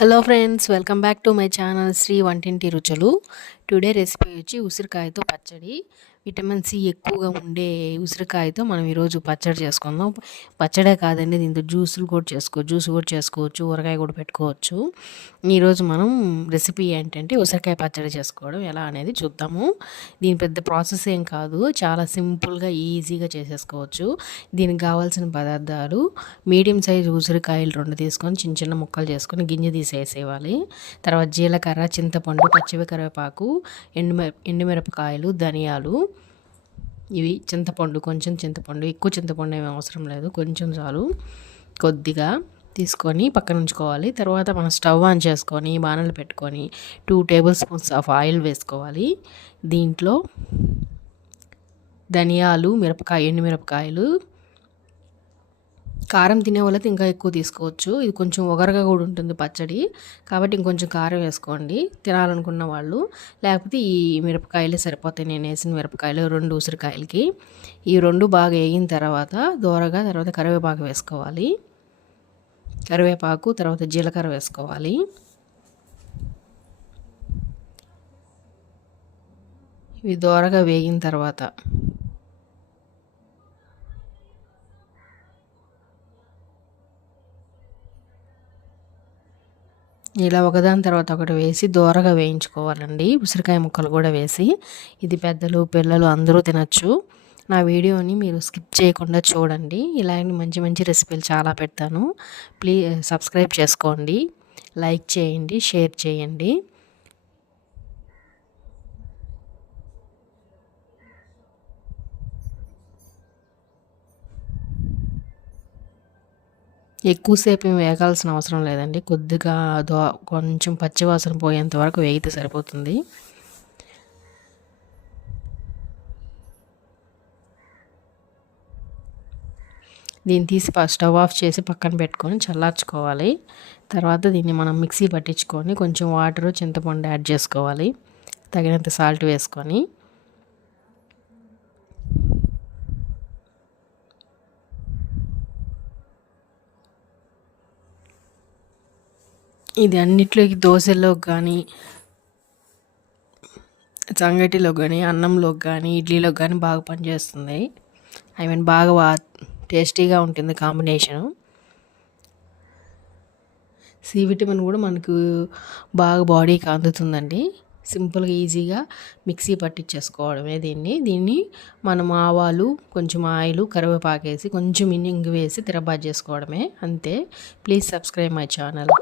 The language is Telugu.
Hello friends welcome back to my channel Sri వంటింటి రుచులు టుడే రెసిపీ వచ్చి ఉసిరికాయతో పచ్చడి. విటమిన్ సి ఎక్కువగా ఉండే ఉసిరికాయతో మనం ఈరోజు పచ్చడి చేసుకుందాం. పచ్చడే కాదండి దీంతో జ్యూసులు కూడా చేసుకో జ్యూస్ కూడా చేసుకోవచ్చు ఊరగాయ కూడా పెట్టుకోవచ్చు. ఈరోజు మనం రెసిపీ ఏంటంటే ఉసిరికాయ పచ్చడి చేసుకోవడం. ఎలా అనేది చూద్దాము. దీని పెద్ద ప్రాసెస్ ఏం కాదు. చాలా సింపుల్గా ఈజీగా చేసేసుకోవచ్చు. దీనికి కావాల్సిన పదార్థాలు మీడియం సైజ్ ఉసిరికాయలు రెండు తీసుకొని చిన్న చిన్న ముక్కలు చేసుకొని గింజ తీసేసేవాలి తర్వాత జీలకర్ర చింతపండు పచ్చివి కరివేపాకు ఎండుమిరపకాయలు ధనియాలు. ఇవి చింతపండు కొంచెం చింతపండు ఎక్కువ చింతపండు ఏమి అవసరం లేదు కొంచెం చాలు. కొద్దిగా తీసుకొని పక్కన ఉంచుకోవాలి. తర్వాత మనం స్టవ్ ఆన్ చేసుకొని బాణలు పెట్టుకొని two table spoons of oil వేసుకోవాలి. దీంట్లో ధనియాలు మిరపకాయ ఎండు మిరపకాయలు కారం తినే వాళ్ళైతే ఇంకా ఎక్కువ తీసుకోవచ్చు. ఇది కొంచెం ఒగరగా కూడా ఉంటుంది పచ్చడి. కాబట్టి ఇంకొంచెం కారం వేసుకోండి. తినాలనుకున్న వాళ్ళు. లేకపోతే ఈ మిరపకాయలే సరిపోతాయి. నేను వేసిన మిరపకాయలు రెండు ఉసిరికాయలకి. ఈ రెండు బాగా వేగిన తర్వాత దూరగా తర్వాత కరివేపాకు వేసుకోవాలి. కరివేపాకు తర్వాత జీలకర్ర వేసుకోవాలి. ఇవి దూరగా వేగిన తర్వాత ఇలా ఒకదాని తర్వాత ఒకటి వేసి దూరగా వేయించుకోవాలండి. ఉసిరికాయ ముక్కలు కూడా వేసి. ఇది పెద్దలు పిల్లలు అందరూ తినచ్చు. నా వీడియోని మీరు స్కిప్ చేయకుండా చూడండి. ఇలాంటి మంచి మంచి రెసిపీలు చాలా పెడతాను. ప్లీజ్ సబ్స్క్రైబ్ చేసుకోండి. లైక్ చేయండి షేర్ చేయండి. ఎక్కువసేపు వేగాల్సిన అవసరం లేదండి. కొద్దిగా దో కొంచెం పచ్చివాసన పోయేంత వరకు వేగితే సరిపోతుంది. దీన్ని తీసి స్టవ్ ఆఫ్ చేసి పక్కన పెట్టుకొని చల్లార్చుకోవాలి. తర్వాత దీన్ని మనం మిక్సీ పట్టించుకొని కొంచెం వాటర్ చింతపండు యాడ్ చేసుకోవాలి. తగినంత సాల్ట్ వేసుకొని. ఇది అన్నిట్లోకి దోశలో కానీ సంగటిలో కానీ అన్నంలోకి కానీ ఇడ్లీలో కానీ బాగా పనిచేస్తుంది. ఐ మీన్ బాగా వా టేస్టీగా ఉంటుంది కాంబినేషను. సి విటమిన్ కూడా మనకు బాగా బాడీకి అందుతుందండి. సింపుల్గా ఈజీగా మిక్సీ పట్టించేసుకోవడమే దీన్ని. దీన్ని మనం ఆవాలు కొంచెం ఆయిలు కరివేపాకేసి కొంచెం ఇన్నింగ్ వేసి తిరబాటు చేసుకోవడమే. అంతే. Please subscribe my channel.